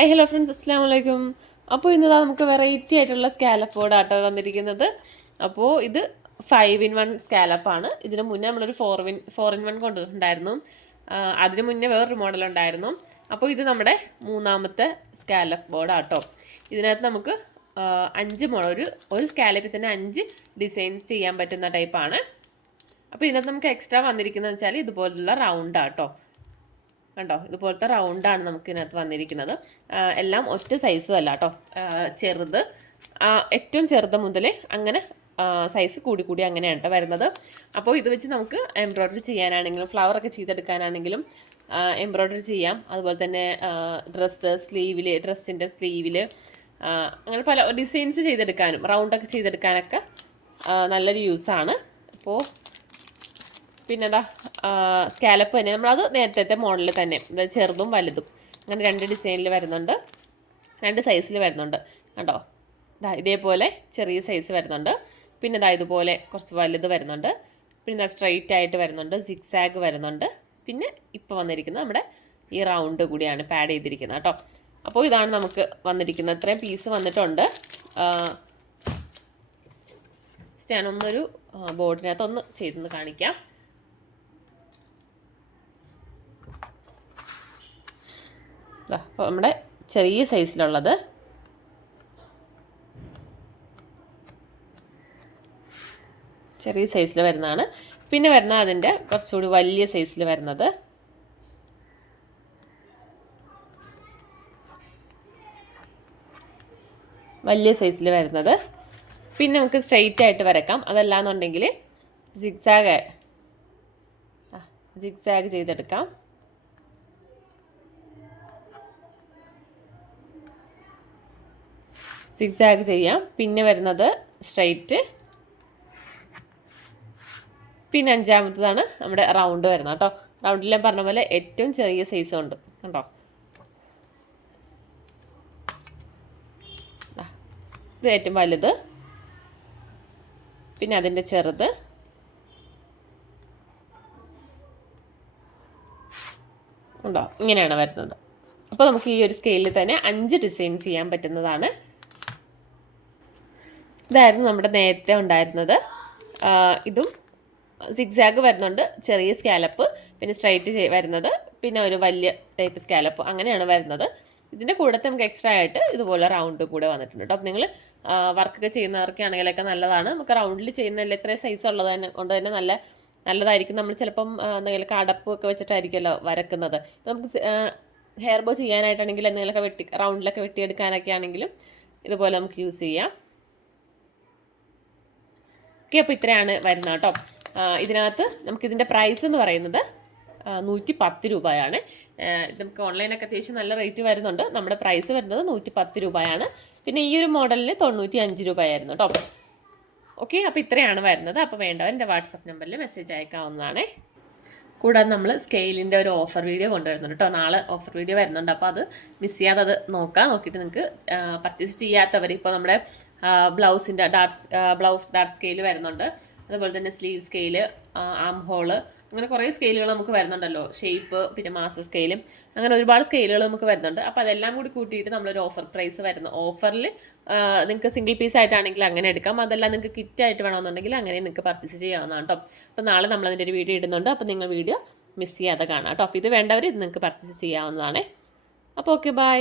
Hello friends, അസ്സാം വലൈക്കും. അപ്പോൾ ഇന്നതാ നമുക്ക് വെറൈറ്റി ആയിട്ടുള്ള സ്കാലപ്പ് ബോർഡാട്ടോ വന്നിരിക്കുന്നത്. അപ്പോൾ ഇത് 5-in-1 സ്കാലപ്പാണ്. ഇതിന് മുന്നേ നമ്മളൊരു 4-in-1 കൊണ്ടുവന്നിട്ടുണ്ടായിരുന്നു. അതിന് മുന്നേ വേറൊരു മോഡൽ ഉണ്ടായിരുന്നു. അപ്പോൾ ഇത് നമ്മുടെ മൂന്നാമത്തെ സ്കാലപ്പ് ബോർഡാട്ടോ. ഇതിനകത്ത് നമുക്ക് 5 മോഡൽ ഒരു സ്കാലപ്പിൽ തന്നെ 5 ഡിസൈൻസ് ചെയ്യാൻ പറ്റുന്ന ടൈപ്പാണ്. അപ്പോൾ ഇതിനകത്ത് നമുക്ക് എക്സ്ട്രാ വന്നിരിക്കുന്നത് വെച്ചാൽ ഇതുപോലുള്ള റൗണ്ടാട്ടോ. കണ്ടോ, ഇതുപോലത്തെ റൗണ്ടാണ് നമുക്ക് ഇതിനകത്ത് വന്നിരിക്കുന്നത്. എല്ലാം ഒറ്റ സൈസും അല്ല കേട്ടോ, ചെറുത് ഏറ്റവും ചെറുത് മുതൽ അങ്ങനെ സൈസ് കൂടി കൂടി അങ്ങനെയാണ് കേട്ടോ വരുന്നത്. അപ്പോൾ ഇത് വെച്ച് നമുക്ക് എംബ്രോയ്ഡറി ചെയ്യാനാണെങ്കിലും ഫ്ലവറൊക്കെ ചെയ്തെടുക്കാനാണെങ്കിലും എംബ്രോയ്ഡറി ചെയ്യാം. അതുപോലെ തന്നെ ഡ്രസ്സിൻ്റെ സ്ലീവിൽ അങ്ങനെ പല ഡിസൈൻസ് ചെയ്തെടുക്കാനും റൗണ്ടൊക്കെ ചെയ്തെടുക്കാനൊക്കെ നല്ലൊരു യൂസാണ്. അപ്പോൾ പിന്നെ എന്താ സ്കാലപ്പ് തന്നെ നമ്മളത് നേരത്തെ മോഡലിൽ തന്നെ, അതായത് ചെറുതും വലുതും അങ്ങനെ 2 ഡിസൈനിൽ വരുന്നുണ്ട്, 2 സൈസിൽ വരുന്നുണ്ട്. കണ്ടോ, ഇതേപോലെ ചെറിയ സൈസ് വരുന്നുണ്ട്. പിന്നെ ഇതുപോലെ കുറച്ച് വലുത് വരുന്നുണ്ട്. പിന്നെ സ്ട്രെയിറ്റ് ആയിട്ട് വരുന്നുണ്ട്, സിക്സാഗ് വരുന്നുണ്ട്. പിന്നെ ഇപ്പോൾ വന്നിരിക്കുന്നത് നമ്മുടെ ഈ റൗണ്ട് കൂടിയാണ് പാഡ് ചെയ്തിരിക്കുന്നത് കേട്ടോ. അപ്പോൾ ഇതാണ് നമുക്ക് വന്നിരിക്കുന്നത്. ഇത്രയും പീസ് വന്നിട്ടുണ്ട്. ഞാനൊന്നൊരു ബോർഡിനകത്ത് ഒന്ന് ചെയ്തെന്ന് കാണിക്കാം. അപ്പോൾ നമ്മുടെ ചെറിയ സൈസിലുള്ളത്, ചെറിയ സൈസിൽ വരുന്നതാണ്. പിന്നെ വരുന്ന അതിൻ്റെ കുറച്ചുകൂടി വലിയ സൈസിൽ വരുന്നത്, വലിയ സൈസിൽ വരുന്നത്. പിന്നെ നമുക്ക് സ്ട്രെയിറ്റ് ആയിട്ട് വരക്കാം. അതല്ലാന്നുണ്ടെങ്കിൽ സിഗ്സാഗ് ചെയ്തെടുക്കാം. സിക്സാഗ് ചെയ്യാം. പിന്നെ വരുന്നത് സ്ട്രെയിറ്റ്. പിന്നെ 5-മത്തേതാണ് നമ്മുടെ റൗണ്ട് വരുന്നത് കേട്ടോ. റൗണ്ടിൽ ഞാൻ പറഞ്ഞ പോലെ ഏറ്റവും ചെറിയ സൈസും ഉണ്ട് കണ്ടോ. ഇത് ഏറ്റവും വലുത്, പിന്നെ അതിൻ്റെ ചെറുത്, ഉണ്ടോ, ഇങ്ങനെയാണ് വരുന്നത്. അപ്പോൾ നമുക്ക് ഈ ഒരു സ്കെയിലിൽ തന്നെ 5 ഡിസൈൻ ചെയ്യാൻ പറ്റുന്നതാണ്. ഇതായിരുന്നു നമ്മുടെ നേരത്തെ ഉണ്ടായിരുന്നത്. ഇതും സിക്സാഗ് വരുന്നുണ്ട്, ചെറിയ സ്കാലപ്പ്, പിന്നെ സ്ട്രൈറ്റ് വരുന്നത്, പിന്നെ ഒരു വലിയ ടൈപ്പ് സ്കാലപ്പ്, അങ്ങനെയാണ് വരുന്നത്. ഇതിൻ്റെ കൂടെ നമുക്ക് എക്സ്ട്രാ ആയിട്ട് ഇതുപോലെ റൗണ്ട് കൂടെ വന്നിട്ടുണ്ട് കേട്ടോ. അപ്പോൾ നിങ്ങൾ വർക്കൊക്കെ ചെയ്യുന്നവർക്കാണെങ്കിലൊക്കെ നല്ലതാണ്. നമുക്ക് റൗണ്ടിൽ ചെയ്യുന്നതല്ല, ഇത്രയും സൈസ് ഉള്ളത് കൊണ്ട് തന്നെ നല്ലതായിരിക്കും. നമ്മൾ ചിലപ്പം എന്തെങ്കിലും അടപ്പൊക്കെ വെച്ചിട്ടായിരിക്കുമല്ലോ വരക്കുന്നത്. ഇപ്പം നമുക്ക് ഹെയർ ബോ ചെയ്യാനായിട്ടാണെങ്കിൽ എന്തെങ്കിലുമൊക്കെ റൗണ്ടിലൊക്കെ വെട്ടിയെടുക്കാനൊക്കെ ആണെങ്കിലും ഇതുപോലെ നമുക്ക് യൂസ് ചെയ്യാം. ഓക്കെ, അപ്പോൾ ഇത്രയാണ് വരുന്നത് കേട്ടോ. ഇതിനകത്ത് നമുക്കിതിൻ്റെ പ്രൈസ് എന്ന് പറയുന്നത് 110 രൂപയാണ്. നമുക്ക് ഓൺലൈനൊക്കെ അത്യാവശ്യം നല്ല റേറ്റ് വരുന്നുണ്ട്. നമ്മുടെ പ്രൈസ് വരുന്നത് 110 രൂപയാണ്. പിന്നെ ഈ ഒരു മോഡലിന് 95 രൂപയായിരുന്നു കേട്ടോ. ഓക്കെ, അപ്പോൾ ഇത്രയാണ് വരുന്നത്. അപ്പോൾ വേണ്ടവർ എൻ്റെ വാട്സപ്പ് നമ്പറിൽ മെസ്സേജ് അയക്കാവുന്നതാണ്. കൂടാതെ നമ്മൾ സ്കെയിലിൻ്റെ ഒരു ഓഫർ വീഡിയോ കൊണ്ടുവരുന്നുണ്ട് കേട്ടോ. നാളെ ഓഫർ വീഡിയോ വരുന്നുണ്ട്. അപ്പോൾ അത് മിസ് ചെയ്യാതെ അത് നോക്കിയിട്ട് നിങ്ങൾക്ക് പർച്ചേസ് ചെയ്യാത്തവർ, ഇപ്പോൾ നമ്മുടെ ബ്ലൗസിൻ്റെ ബ്ലൗസ് ഡാർട്ട് സ്കെയിൽ വരുന്നുണ്ട്. അതുപോലെ തന്നെ സ്ലീവ് സ്കെയില്, ആം ഹോള്, അങ്ങനെ കുറേ സ്കെയിലുകൾ നമുക്ക് വരുന്നുണ്ടല്ലോ. ഷേപ്പ്, പിന്നെ മാസ്റ്റർ സ്കെയിലും, അങ്ങനെ ഒരുപാട് സ്കെയിലുകൾ നമുക്ക് വരുന്നുണ്ട്. അപ്പോൾ അതെല്ലാം കൂടി കൂട്ടിയിട്ട് നമ്മളൊരു ഓഫർ പ്രൈസ് വരുന്ന ഓഫറിൽ നിങ്ങൾക്ക് സിംഗിൾ പീസ് ആയിട്ടാണെങ്കിൽ അങ്ങനെ എടുക്കാം. അതെല്ലാം നിങ്ങൾക്ക് കിറ്റായിട്ട് വേണമെന്നുണ്ടെങ്കിൽ അങ്ങനെ നിങ്ങൾക്ക് പർച്ചേസ് ചെയ്യാവുന്നതാണ് കേട്ടോ. അപ്പോൾ നാളെ നമ്മളതിൻ്റെ ഒരു വീഡിയോ ഇടുന്നുണ്ട്. അപ്പോൾ നിങ്ങൾ വീഡിയോ മിസ് ചെയ്യാതെ കാണാം കേട്ടോ. അപ്പോൾ ഇത് വേണ്ടവർ ഇത് നിങ്ങൾക്ക് പർച്ചേസ് ചെയ്യാവുന്നതാണ്. അപ്പോൾ ഓക്കെ, ബൈ.